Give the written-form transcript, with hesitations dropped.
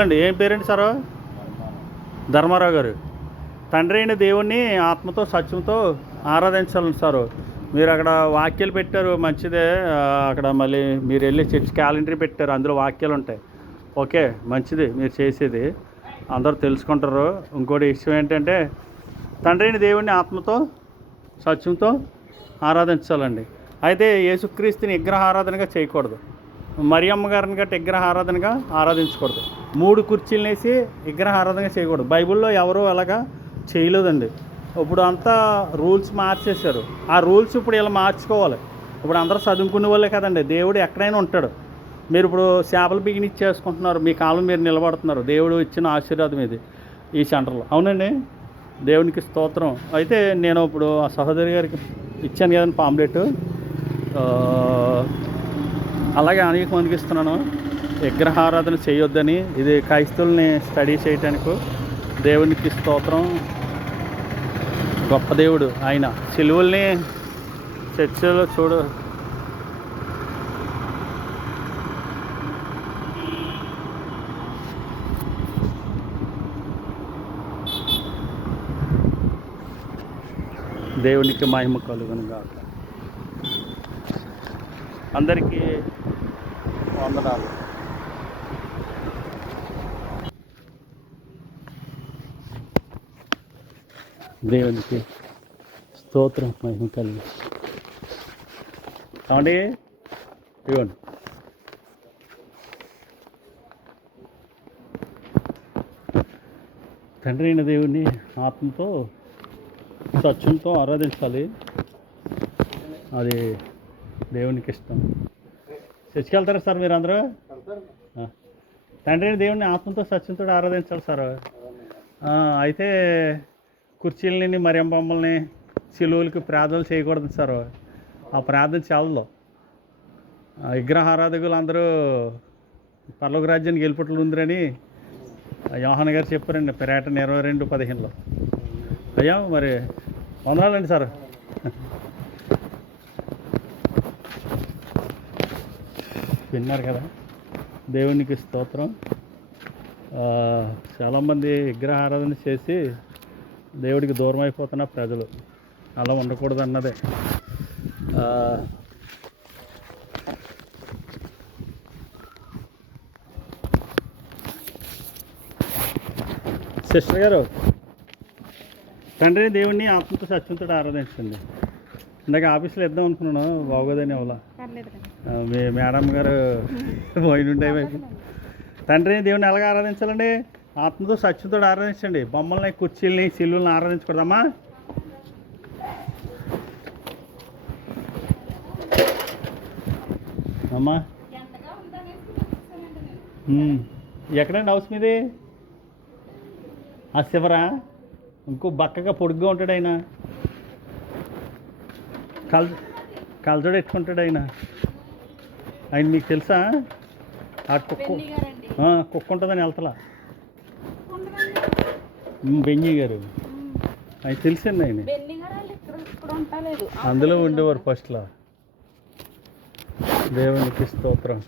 అండి ఏం పేరండి సార్? ధర్మారావు గారు. తండ్రి అయిన దేవుణ్ణి ఆత్మతో సత్యంతో ఆరాధించాలండి సారు. మీరు అక్కడ వాక్యాలు పెట్టారు మంచిదే. అక్కడ మళ్ళీ మీరు వెళ్ళి చర్చ్ క్యాలెండర్ పెట్టారు, అందులో వాక్యాలు ఉంటాయి. ఓకే, మంచిది మీరు చేసేది, అందరూ తెలుసుకుంటారు. ఇంకోటి విషయం ఏంటంటే తండ్రి అయిన దేవుణ్ణి ఆత్మతో సత్యంతో ఆరాధించాలండి. అయితే యేసుక్రీస్తుని విగ్రహ ఆరాధనగా చేయకూడదు, మరియమ్మ గారిని గట్టి విగ్రహ ఆరాధనగా ఆరాధించకూడదు, 3 కుర్చీలు వేసి విగ్రహ ఆరాధన చేయకూడదు. బైబిల్లో ఎవరు అలాగా చేయలేదండి. ఇప్పుడు అంతా రూల్స్ మార్చేశారు. ఆ రూల్స్ ఇప్పుడు ఇలా మార్చుకోవాలి. ఇప్పుడు అందరూ చదువుకునే వాళ్ళే కదండి. దేవుడు ఎక్కడైనా ఉంటాడు. మీరు ఇప్పుడు చేపల బిగిని చేసుకుంటున్నారు, మీ కాలం మీరు నిలబడుతున్నారు. దేవుడు ఇచ్చిన ఆశీర్వాదం ఇది ఈ సెంటర్లో. అవునండి, దేవునికి స్తోత్రం. అయితే నేను ఇప్పుడు ఆ సహోదరి గారికి ఇచ్చాను కదండి పాంప్లెట్, అలాగే అనేక మందికి ఇస్తున్నాను. విగ్రహారాధన చేయొద్దని, ఇది క్రైస్తవుల్ని స్టడీ చేయటానికి. దేవునికి స్తోత్రం. గొప్ప దేవుడు ఆయన. సిలువల్ని చర్చలో చూడు, దేవునికి మహిమ కలుగును గాక. అందరికీ వందనాలు. దేవునికి స్తోత్రం, మహిమ కలిగి. కావండి ఇవ్వండి. తండ్రి అయిన దేవుణ్ణి ఆత్మతో సత్యంతో ఆరాధించాలి. అది దేవునికి ఇష్టం. చర్చికి వెళ్తారా సార్ మీరు అందరూ? తండ్రి అయిన దేవుణ్ణి ఆత్మతో సత్యంతో ఆరాధించాలి సార్. అయితే కుర్చీలని మరియం బొమ్మల్ని సిలువలకి ప్రార్థనలు చేయకూడదు సార్. ఆ ప్రార్థన చాలదు. విగ్రహ ఆరాధకులు అందరూ పరలోక రాజ్యానికి వెళ్ళిపోట్లు ఉందిరని యోహాన్ గారు చెప్పారండి, ప్రకటన 22:15లో. అయ్యా మరి వందనాలండి సార్. విన్నారు కదా, దేవునికి స్తోత్రం. చాలామంది విగ్రహ ఆరాధన చేసి దేవుడికి దూరం అయిపోతున్న ప్రజలు. అలా ఉండకూడదు అన్నదే. సిస్టర్ గారు, తండ్రిని దేవుణ్ణి ఆత్మతో సత్యంతో ఆరాధించండి. ఇందాక ఆఫీస్లో ఇద్దాం అనుకున్నాను, బాగోదని అవలా. మీ మేడం గారు పోయినుండే వైపు. తండ్రిని దేవుణ్ణి ఎలాగ ఆరాధించాలండి? ఆత్మతో సత్యంతో ఆరాధించండి. బొమ్మల్ని కుర్చీల్ని సిలువల్ని ఆరాధించకూడదమ్మా. అమ్మా ఎక్కడండి హౌస్ మీది? ఆ శివరా? ఇంకో బక్కగా పొడుగ్గా ఉంటాడు ఆయన, కలజోడు ఎట్టుకుంటాడు ఆయన. ఆయన మీకు తెలుసా? ఆ కుక్క ఉంటుందని వెళ్తలా. బెన్నీ గారు ఆయన తెలిసింది. ఆయన అందులో ఉండేవారు ఫస్ట్లో. దేవునికి స్తోత్రం.